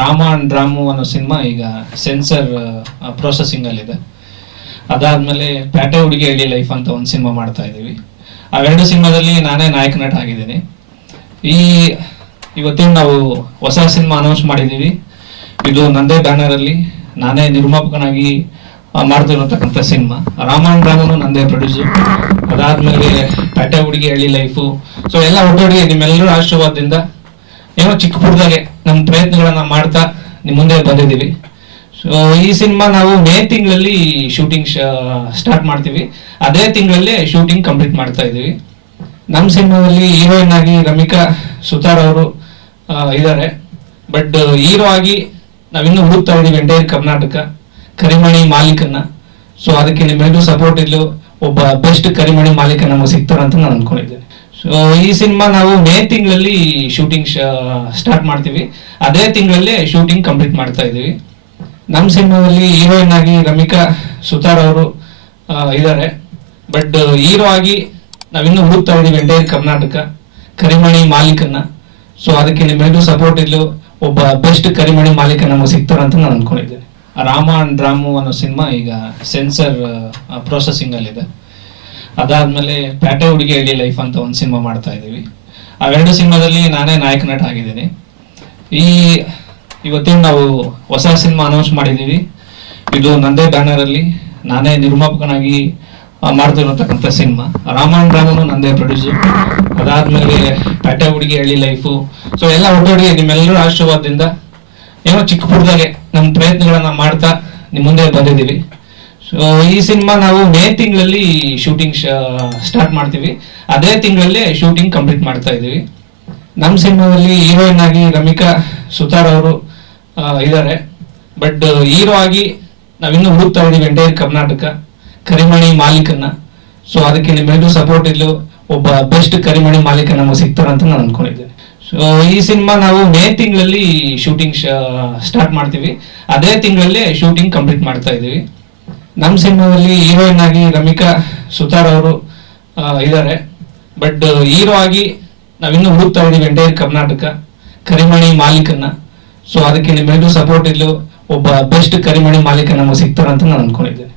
Rama and Ramu ಅನ್ನೋ cinema ಈಗ sensor processing ಅಲ್ಲಿದೆ. ಅದಾದ್ಮೇಲೆ ಪ್ಯಾಟೆ ಹುಡುಗಿ ಹಳ್ಳಿ ಲೈಫ್ ಅಂತ ಒಂದು ಸಿನಿಮಾ ಮಾಡ್ತಾ ಇದ್ದೀವಿ. ಅವೆರಡು ಸಿನಿಮಾದಲ್ಲಿ ನಾನೇ ನಾಯಕ ನಟ ಆಗಿದ್ದೀನಿ. ಇವತ್ತಿನ ನಾವು ಹೊಸ ಸಿನಿಮಾ ಅನೌನ್ಸ್ ಮಾಡಿದ್ದೀವಿ. ಇದು ನಂದೇ ಬ್ಯಾನರ್ ಅಲ್ಲಿ ನಾನೇ ನಿರ್ಮಾಪಕನಾಗಿ ಮಾಡ್ತಿರತಕ್ಕಂಥ ಸಿನಿಮಾ. ರಾಮ ಅಂಡ್ ರಾಮನು ನಂದೇ ಪ್ರೊಡ್ಯೂಸರ್. ಅದಾದ್ಮೇಲೆ ಪ್ಯಾಟೆ ಹುಡುಗಿ ಹಳ್ಳಿ ಲೈಫು. ಸೊ ಎಲ್ಲ ಒಟ್ಟೊಟ್ಟಿಗೆ ನಿಮ್ಮೆಲ್ಲರೂ ಆಶೀರ್ವಾದದಿಂದ ಏನೋ ಚಿಕ್ಕ ಪುಟ್ಟದಾಗೆ ನಮ್ಮ ಪ್ರಯತ್ನಗಳನ್ನ ಮಾಡ್ತಾ ನಿಮ್ಮ ಮುಂದೆ ಬಂದಿದ್ದೀವಿ. ಸೊ ಈ ಸಿನಿಮಾ ನಾವು ಮೇ ತಿಂಗಳಲ್ಲಿ ಶೂಟಿಂಗ್ ಸ್ಟಾರ್ಟ್ ಮಾಡ್ತೀವಿ. ಅದೇ ತಿಂಗಳಲ್ಲೇ ಶೂಟಿಂಗ್ ಕಂಪ್ಲೀಟ್ ಮಾಡ್ತಾ ಇದ್ದೀವಿ. ನಮ್ಮ ಸಿನಿಮಾದಲ್ಲಿ ಹೀರೋಯಿನ್ ಆಗಿ ರಮಿಕಾ ಸುತಾರ್ ಅವರು ಇದ್ದಾರೆ. ಬಟ್ ಹೀರೋ ಆಗಿ ನಾವಿನ್ನೂ ಹುಡುಕ್ತಾ ಇದ್ದೀವಿ ಎಂಟೈರ್ ಕರ್ನಾಟಕ ಕರಿಮಣಿ ಮಾಲೀಕನ್ನ. ಸೊ ಅದಕ್ಕೆ ನಿಮ್ಮೆಲ್ಲರೂ ಸಪೋರ್ಟ್ ಇಲ್ಲೂ ಒಬ್ಬ ಬೆಸ್ಟ್ ಕರಿಮಣಿ ಮಾಲೀಕ ನಮಗೆ ಸಿಗ್ತಾರಂತ ನಾನು ಅನ್ಕೊಂಡಿದ್ದೇನೆ. ಸೊ ಈ ಸಿನಿಮಾ ನಾವು ಮೇ ತಿಂಗಳಲ್ಲಿ ಶೂಟಿಂಗ್ ಸ್ಟಾರ್ಟ್ ಮಾಡ್ತೀವಿ. ಅದೇ ತಿಂಗಳಲ್ಲೇ ಶೂಟಿಂಗ್ ಕಂಪ್ಲೀಟ್ ಮಾಡ್ತಾ ಇದ್ದೀವಿ. ನಮ್ಮ ಸಿನಿಮಾದಲ್ಲಿ ಹೀರೋಯಿನ್ ಆಗಿ ರಮಿಕಾ ಸುತಾರ್ ಅವರು ಇದ್ದಾರೆ. ಬಟ್ ಹೀರೋ ಆಗಿ ನಾವಿನ್ನೂ ಹುಡುಕ್ತಾ ಇದ್ದೀವಿ ಎಂಟೈರ್ ಕರ್ನಾಟಕ ಕರಿಮಣಿ ಮಾಲೀಕನ್ನ. ಸೊ ಅದಕ್ಕೆ ನಿಮ್ಮೆಲ್ಲರೂ ಸಪೋರ್ಟ್ ಇಲ್ಲೂ ಒಬ್ಬ ಬೆಸ್ಟ್ ಕರಿಮಣಿ ಮಾಲೀಕ ನಮಗೆ ಸಿಗ್ತಾರಂತ ನಾನು ಅನ್ಕೊಂಡಿದ್ದೇನೆ. ರಾಮ ಅಂಡ್ ರಾಮು ಅನ್ನೋ ಸಿನಿಮಾ ಈಗ ಸೆನ್ಸರ್ ಪ್ರೊಸೆಸಿಂಗ್ ಅಲ್ಲಿದೆ. ಅದಾದ್ಮೇಲೆ ಪ್ಯಾಟೆ ಹುಡುಗಿ ಹಳ್ಳಿ ಲೈಫ್ ಅಂತ ಒಂದು ಸಿನಿಮಾ ಮಾಡ್ತಾ ಇದ್ದೀವಿ. ಅವೆರಡು ಸಿನಿಮಾದಲ್ಲಿ ನಾನೇ ನಾಯಕ ನಟ ಆಗಿದ್ದೀನಿ. ಇವತ್ತಿನ ನಾವು ಹೊಸ ಸಿನಿಮಾ ಅನೌನ್ಸ್ ಮಾಡಿದ್ದೀವಿ. ಇದು ನಂದೇ ಬ್ಯಾನರ್ ಅಲ್ಲಿ ನಾನೇ ನಿರ್ಮಾಪಕನಾಗಿ ಮಾಡ್ತಿರತಕ್ಕಂಥ ಸಿನಿಮಾ. ರಾಮ ಅಂಡ್ ರಾಮನು ನಂದೇ ಪ್ರೊಡ್ಯೂಸರ್. ಅದಾದ್ಮೇಲೆ ಪ್ಯಾಟೆ ಹುಡುಗಿ ಹಳ್ಳಿ ಲೈಫು. ಸೊ ಎಲ್ಲ ಒಟ್ಟೊಟ್ಟಿಗೆ ನಿಮ್ಮೆಲ್ಲರೂ ಆಶೀರ್ವಾದದಿಂದ ಏನೋ ಚಿಕ್ಕ ಪುಟ್ಟದಾಗೆ ನಮ್ಮ ಪ್ರಯತ್ನಗಳನ್ನ ಮಾಡ್ತಾ ನಿಮ್ಮ ಮುಂದೆ ಬಂದಿದ್ದೀವಿ. ಸೊ ಈ ಸಿನಿಮಾ ನಾವು ಮೇ ತಿಂಗಳಲ್ಲಿ ಶೂಟಿಂಗ್ ಸ್ಟಾರ್ಟ್ ಮಾಡ್ತೀವಿ. ಅದೇ ತಿಂಗಳಲ್ಲೇ ಶೂಟಿಂಗ್ ಕಂಪ್ಲೀಟ್ ಮಾಡ್ತಾ ಇದ್ದೀವಿ. ನಮ್ಮ ಸಿನಿಮಾದಲ್ಲಿ ಹೀರೋಯಿನ್ ಆಗಿ ರಮಿಕಾ ಸುತಾರ್ ಅವರು ಇದ್ದಾರೆ. ಬಟ್ ಹೀರೋ ಆಗಿ ನಾವಿನ್ನೂ ಹುಡುಕ್ತಾ ಇದ್ದೀವಿ ಎಂಟೈರ್ ಕರ್ನಾಟಕ ಕರಿಮಣಿ ಮಾಲೀಕನ್ನ. ಸೊ ಅದಕ್ಕೆ ನಿಮ್ಮೆಲ್ಲರೂ ಸಪೋರ್ಟ್ ಇಲ್ಲೂ ಒಬ್ಬ ಬೆಸ್ಟ್ ಕರಿಮಣಿ ಮಾಲೀಕ ನಮಗೆ ಸಿಗ್ತಾರಂತ ನಾನು ಅನ್ಕೊಂಡಿದ್ದೇನೆ. ಸೊ ಈ ಸಿನಿಮಾ ನಾವು ಮೇ ತಿಂಗಳಲ್ಲಿ ಶೂಟಿಂಗ್ ಸ್ಟಾರ್ಟ್ ಮಾಡ್ತೀವಿ. ಅದೇ ತಿಂಗಳಲ್ಲೇ ಶೂಟಿಂಗ್ ಕಂಪ್ಲೀಟ್ ಮಾಡ್ತಾ ಇದ್ದೀವಿ. ನಮ್ಮ ಸಿನಿಮಾದಲ್ಲಿ ಹೀರೋಯಿನ್ ಆಗಿ ರಮಿಕಾ ಸುತಾರ್ ಅವರು ಇದ್ದಾರೆ. ಬಟ್ ಹೀರೋ ಆಗಿ ನಾವಿನ್ನೂ ಹುಡುಕ್ತಾ ಇದ್ದೀವಿ ಎಂಟೈರ್ ಕರ್ನಾಟಕ ಕರಿಮಣಿ ಮಾಲೀಕನ್ನ. ಸೊ ಅದಕ್ಕೆ ನಿಮ್ಮೆಲ್ಲರೂ ಸಪೋರ್ಟ್ ಇಲ್ಲೂ ಒಬ್ಬ ಬೆಸ್ಟ್ ಕರಿಮಣಿ ಮಾಲೀಕ ನಮಗೆ ಸಿಗ್ತಾರಂತ ನಾನು ಅನ್ಕೊಂಡಿದ್ದೇನೆ.